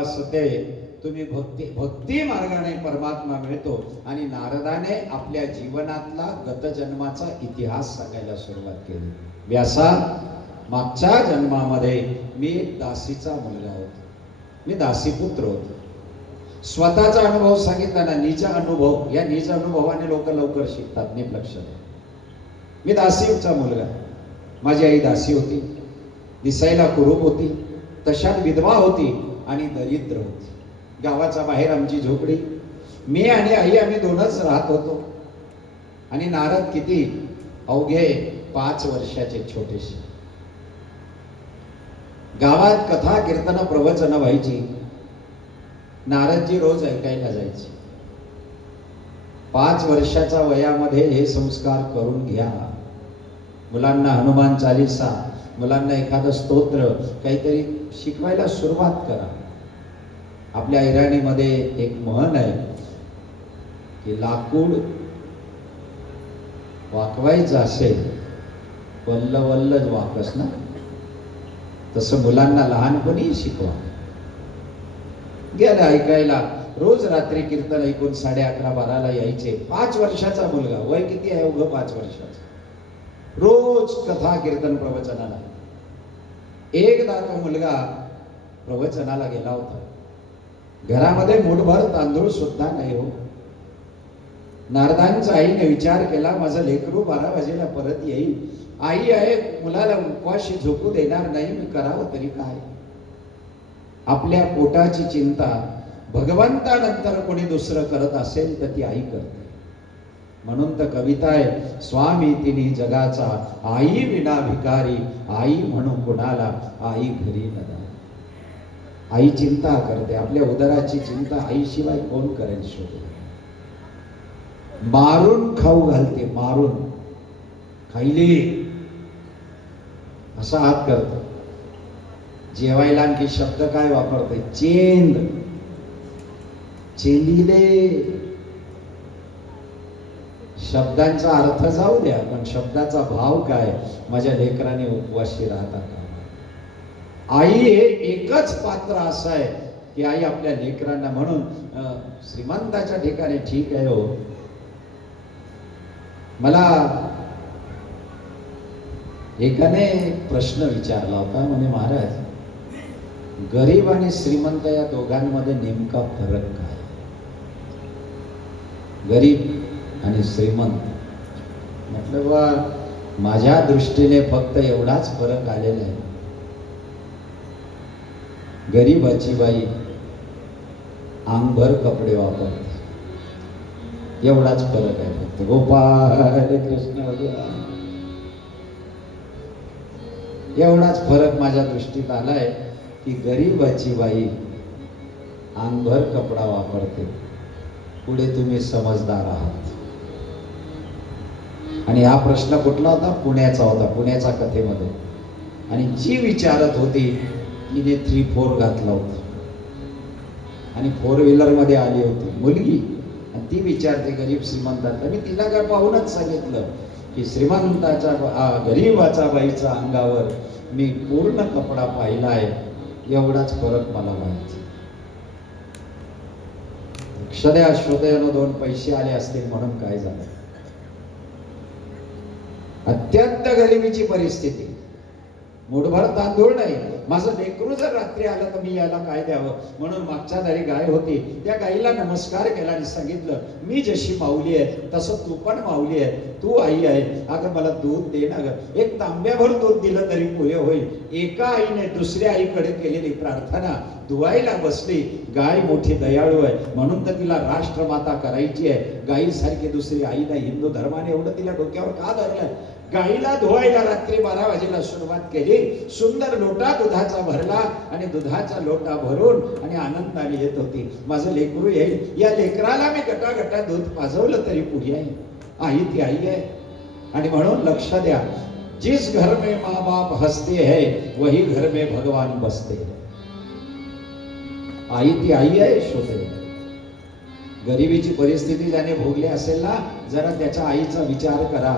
वासुते, तुम्ही भक्ती मार्गाने परमात्मा मिळतो. आणि नारदाने आपल्या जीवनातला गतजन्माचा इतिहास सांगायला सुरुवात केली. व्यासा, मागच्या जन्मामध्ये मी एक दासीचा मुलगा होतो, मी दासीपुत्र होतो. स्वतःचा अनुभव सांगितला ना, निज अनुभव. या निज अनुभवाने लोक लवकर शिकतात. नीट लक्ष द्या. मी दासीचा मुलगा, माझी आई दासी होती, दिसायला कुरूप होती, तशात विधवा होती आणि दरिद्र होती. गावाच्या बाहेर आमची झोपडी, मी आणि आई आम्ही दोनच राहत होतो. आणि नारद किती अवघे 5 वर्षाचे छोटेसे. गावात कथा कीर्तन प्रवचन व्हायची, नारदजी रोज ऐकायला जायचे. 5 वर्षाच्या वयामध्ये हे संस्कार करून घ्या. मुलांना हनुमान चालीसा, मुलांना एखादं स्तोत्र काहीतरी शिकवायला सुरुवात करा. आपल्या ऐराणीमध्ये एक म्हण आहे की लाकूड वाकवायचं असेल, वल्ल वल्लच वाकस ना, तसं मुलांना लहानपणी शिकवा. गेलं ऐकायला. रोज रात्री कीर्तन ऐकून 11:30-12ला यायचे. 5 वर्षाचा मुलगा, वय किती आहे उगं 5 वर्षाचा. रोज कथा कीर्तन प्रवचनाला. एकदा तो मुलगा प्रवचनाला गेला होता. घरामध्ये मुठभर तांदूळ सुद्धा नाही हो. नारदांच्या आईने विचार केला, माझं लेकरू 12 वाजेला परत येईल. आई आहे, मुलाला उपवाशी झोपू देणार नाही, मी करावं तरी काय. आपल्या पोटाची चिंता भगवंतानंतर कोणी दुसरं करत असेल तर ती आई करते. म्हणून तर कविता आहे, स्वामी तिनी जगाचा, आई विना भिकारी, आई म्हणून कुणाला, आई घरी नदा. आई चिंता करते. आपल्या उदराची चिंता आईशिवाय कोण करेल शोध. मारून खाऊ घालते, मारून खाईले असा हात करतो. जेवायला आणखी शब्द काय वापरते, चेंद, चेंदिले. शब्दांचा अर्थ जाऊ द्या, पण शब्दाचा भाव काय. माझ्या लेकराने उपवाशी राहतात. आई हे एकच पात्र असं आहे की आई आपल्या लेकरांना. म्हणून श्रीमंताच्या ठिकाणी ठीक आहे हो. मला एकाने प्रश्न विचारला होता, म्हणे महाराज, गरीब आणि श्रीमंत या दोघांमध्ये नेमका फरक काय. गरीब आणि श्रीमंत. म्हटलं बा, माझ्या दृष्टीने फक्त एवढाच फरक आलेला आहे. गरीबाची बाई अंगभर कपडे वापरते, एवढाच फरक आहे फक्त. गोपाल कृष्ण भगवान, एवढाच फरक माझ्या दृष्टीत आलाय की गरीबाची बाई अंगभर कपडा वापरते, पुढे तुम्ही समजदार आहात. आणि हा प्रश्न कुठला होता, पुण्याचा होता, पुण्याच्या कथेमध्ये. आणि जी विचारत होती तिने 3-4 घातला होता आणि 4 व्हीलर मध्ये आली होती मुलगी. आणि ती विचारते गरीब श्रीमंताचा. मी तिला काय पाहूनच सांगितलं की श्रीमंताच्या गरीबाच्या बाईच्या अंगावर मी पूर्ण कपडा पाहिलाय, एवढाच फरक मला माहिती. क्षदया शोधयानं 2 पैसे आले असतील म्हणून काय झालं. अत्यंत गरिबीची परिस्थिती, मुठभर तांदूळ नाही. माझं लेकरू जर रात्री आलं तर मी याला काय द्यावं. म्हणून मागच्या दारी गाय होती, त्या गाईला नमस्कार केला आणि सांगितलं, मी जशी माऊली आहे तसं तू पण माऊली आहे, तू आई आहे, अगं मला दूध दे ना ग. एक तांब्याभर दूध दिलं तरी पुरे होईल. एका आईने दुसऱ्या आईकडे केलेली प्रार्थना धुवायला बसली. गाय मोठी दयाळू आहे म्हणून तर तिला राष्ट्रमाता करायची आहे. गाईसारखी दुसरी आई नाही. हिंदू धर्माने एवढं तिला डोक्यावर का धरलंय. गाईला धुवायला रात्री 12 वाजेला सुरुवात केली. सुंदर लोटा दुधाचा भरला आणि दुधाचा लोटा भरून आणि आनंदाने येत होती, माझं लेकरू येईल. या लेकराला मी गटागटा दूध पाजवलं तरी पुढे आहे. आई ती आई आहे. आणि म्हणून लक्ष द्या, जिस घर में माँ बाप हंसते है वही घर में भगवान बसते. आई ती आई आहे. शोधे गरिबीची परिस्थिती ज्याने भोगली असेल ना, जरा त्याच्या आईचा विचार करा.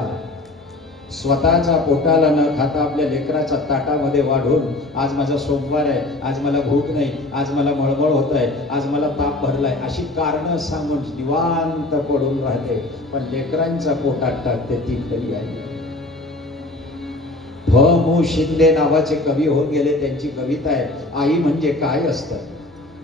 स्वतःच्या पोटाला न खाता आपल्या लेकराच्या ताटामध्ये वाढून, आज माझा सोमवार आहे, आज मला भूक नाही, आज मला मळमळ होत आहे, आज मला ताप भरलाय, अशी कारणं सांगून निवांत पडून राहते. पण लेकरांच्या पोटात टाकते ती खरी आई. भ मु शिंदे नावाचे कवी होऊन गेले, त्यांची कविता आहे, आई म्हणजे काय असतं.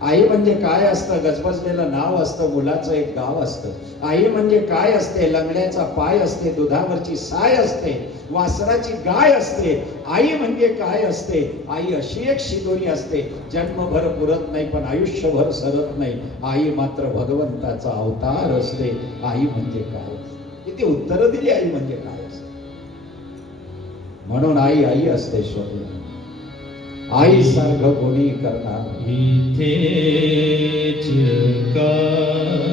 आई म्हणजे काय असतं, गजबजलेलं नाव असतं, मुलाचं एक गाव असतं. आई म्हणजे काय असते, लंगड्याचा पाय असते, दुधावरची साय असते, वासराची गाय असते. आई म्हणजे काय असते, आई अशी एक शिदोरी असते, जन्मभर पुरत नाही पण आयुष्यभर सरत नाही. आई मात्र भगवंताचा अवतार असते. आई म्हणजे काय असते, किती उत्तरं दिली आई म्हणजे काय असते. म्हणून आई आई असते शोधून, आई सारखं कोणी करणार इथेच का